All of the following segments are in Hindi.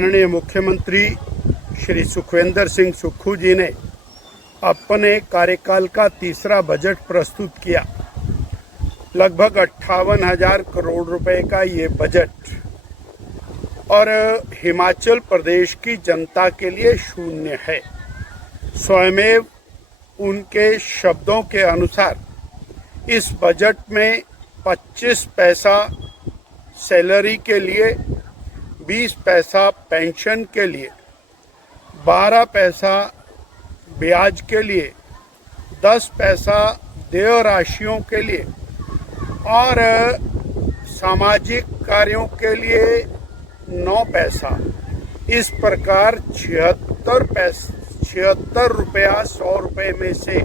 माननीय मुख्यमंत्री श्री सुखविंदर सिंह सुक्खू जी ने अपने कार्यकाल का तीसरा बजट प्रस्तुत किया। लगभग 58,000 करोड़ रुपए का ये बजट और हिमाचल प्रदेश की जनता के लिए शून्य है। स्वयमेव उनके शब्दों के अनुसार इस बजट में 25 पैसा सैलरी के लिए, 20 पैसा पेंशन के लिए, 12 पैसा ब्याज के लिए, 10 पैसा देय राशियों के लिए और सामाजिक कार्यों के लिए 9 पैसा, इस प्रकार 76 रुपया 100 रुपये में से,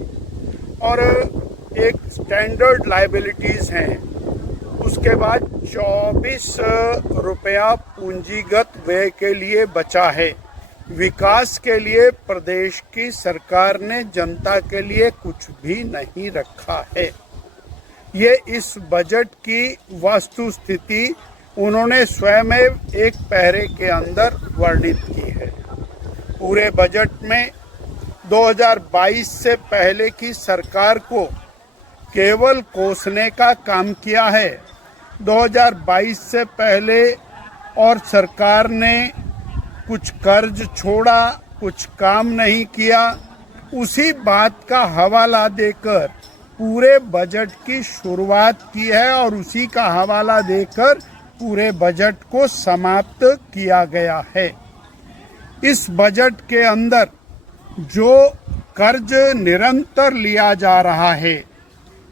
और एक स्टैंडर्ड लायबिलिटीज हैं। उसके बाद 24 रुपया पूंजीगत व्यय के लिए बचा है। विकास के लिए प्रदेश की सरकार ने जनता के लिए कुछ भी नहीं रखा है। ये इस बजट की वस्तुस्थिति उन्होंने स्वयं एक पैरे के अंदर वर्णित की है। पूरे बजट में 2022 से पहले की सरकार को केवल कोसने का काम किया है। 2022 से पहले और सरकार ने कुछ कर्ज छोड़ा, कुछ काम नहीं किया, उसी बात का हवाला देकर पूरे बजट की शुरुआत की है और उसी का हवाला देकर पूरे बजट को समाप्त किया गया है। इस बजट के अंदर जो कर्ज निरंतर लिया जा रहा है,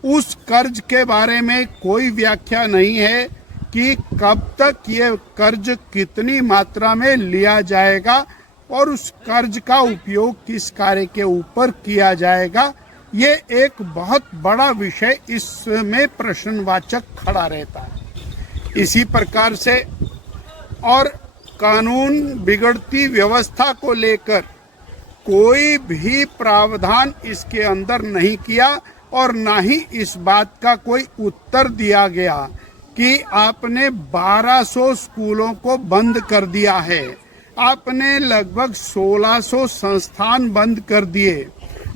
उस कर्ज के बारे में कोई व्याख्या नहीं है कि कब तक ये कर्ज कितनी मात्रा में लिया जाएगा और उस कर्ज का उपयोग किस कार्य के ऊपर किया जाएगा। ये एक बहुत बड़ा विषय, इसमें प्रश्नवाचक खड़ा रहता है। इसी प्रकार से और कानून बिगड़ती व्यवस्था को लेकर कोई भी प्रावधान इसके अंदर नहीं किया और ना ही इस बात का कोई उत्तर दिया गया कि आपने 1200 स्कूलों को बंद कर दिया है, आपने लगभग 1600 संस्थान बंद कर दिए,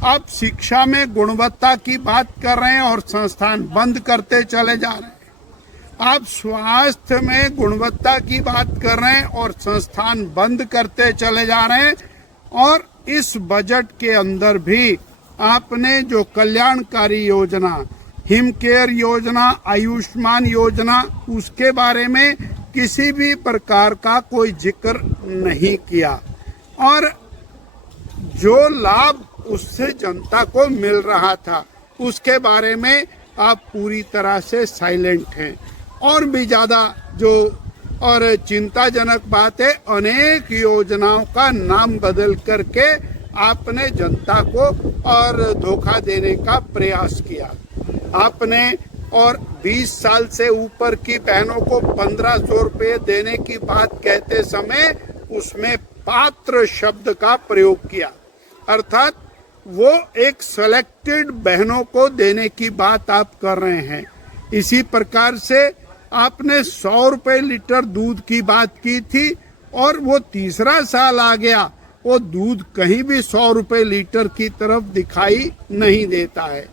आप शिक्षा में गुणवत्ता की बात कर रहे हैं और संस्थान बंद करते चले जा रहे हैं, आप स्वास्थ्य में गुणवत्ता की बात कर रहे हैं और संस्थान बंद करते चले जा रहे हैं। और इस बजट के अंदर भी आपने जो कल्याणकारी योजना, हिम केयर योजना, आयुष्मान योजना, उसके बारे में किसी भी प्रकार का कोई जिक्र नहीं किया और जो लाभ उससे जनता को मिल रहा था उसके बारे में आप पूरी तरह से साइलेंट हैं। और भी ज़्यादा जो और चिंताजनक बात है, अनेक योजनाओं का नाम बदल करके आपने जनता को और धोखा देने का प्रयास किया। आपने और 20 साल से ऊपर की बहनों को 1500 रुपये देने की बात कहते समय उसमें पात्र शब्द का प्रयोग किया, अर्थात वो एक सेलेक्टेड बहनों को देने की बात आप कर रहे हैं। इसी प्रकार से आपने 100 रुपये लीटर दूध की बात की थी और वो तीसरा साल आ गया, वो दूध कहीं भी 100 रुपये लीटर की तरफ दिखाई नहीं देता है।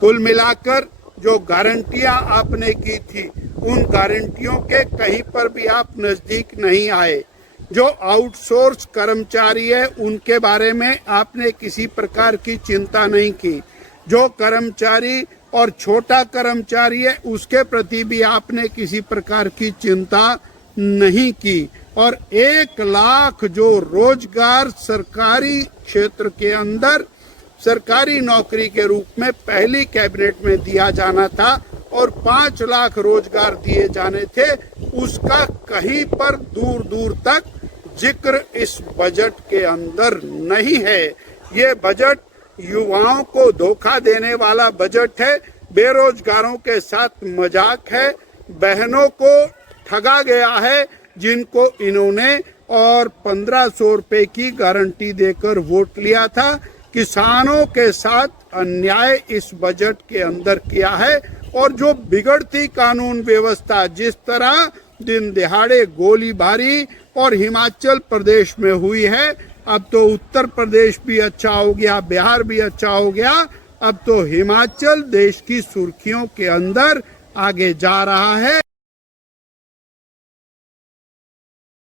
कुल मिलाकर जो गारंटियां आपने की थी, उन गारंटियों के कहीं पर भी आप नजदीक नहीं आए। जो आउटसोर्स कर्मचारी है उनके बारे में आपने किसी प्रकार की चिंता नहीं की। जो कर्मचारी और छोटा कर्मचारी है उसके प्रति भी आपने किसी प्रकार की चिंता नहीं की। और 1 लाख जो रोजगार सरकारी क्षेत्र के अंदर सरकारी नौकरी के रूप में पहली कैबिनेट में दिया जाना था और 5 लाख रोजगार दिए जाने थे, उसका कहीं पर दूर दूर तक जिक्र इस बजट के अंदर नहीं है। ये बजट युवाओं को धोखा देने वाला बजट है, बेरोजगारों के साथ मजाक है, बहनों को ठगा गया है जिनको इन्होंने और 1500 रुपए की गारंटी देकर वोट लिया था। किसानों के साथ अन्याय इस बजट के अंदर किया है और जो बिगड़ती कानून व्यवस्था, जिस तरह दिन दिहाड़े गोलीबारी और हिमाचल प्रदेश में हुई है। अब तो उत्तर प्रदेश भी अच्छा हो गया, बिहार भी अच्छा हो गया। अब तो हिमाचल देश की सुर्खियों के अंदर आगे जा रहा है।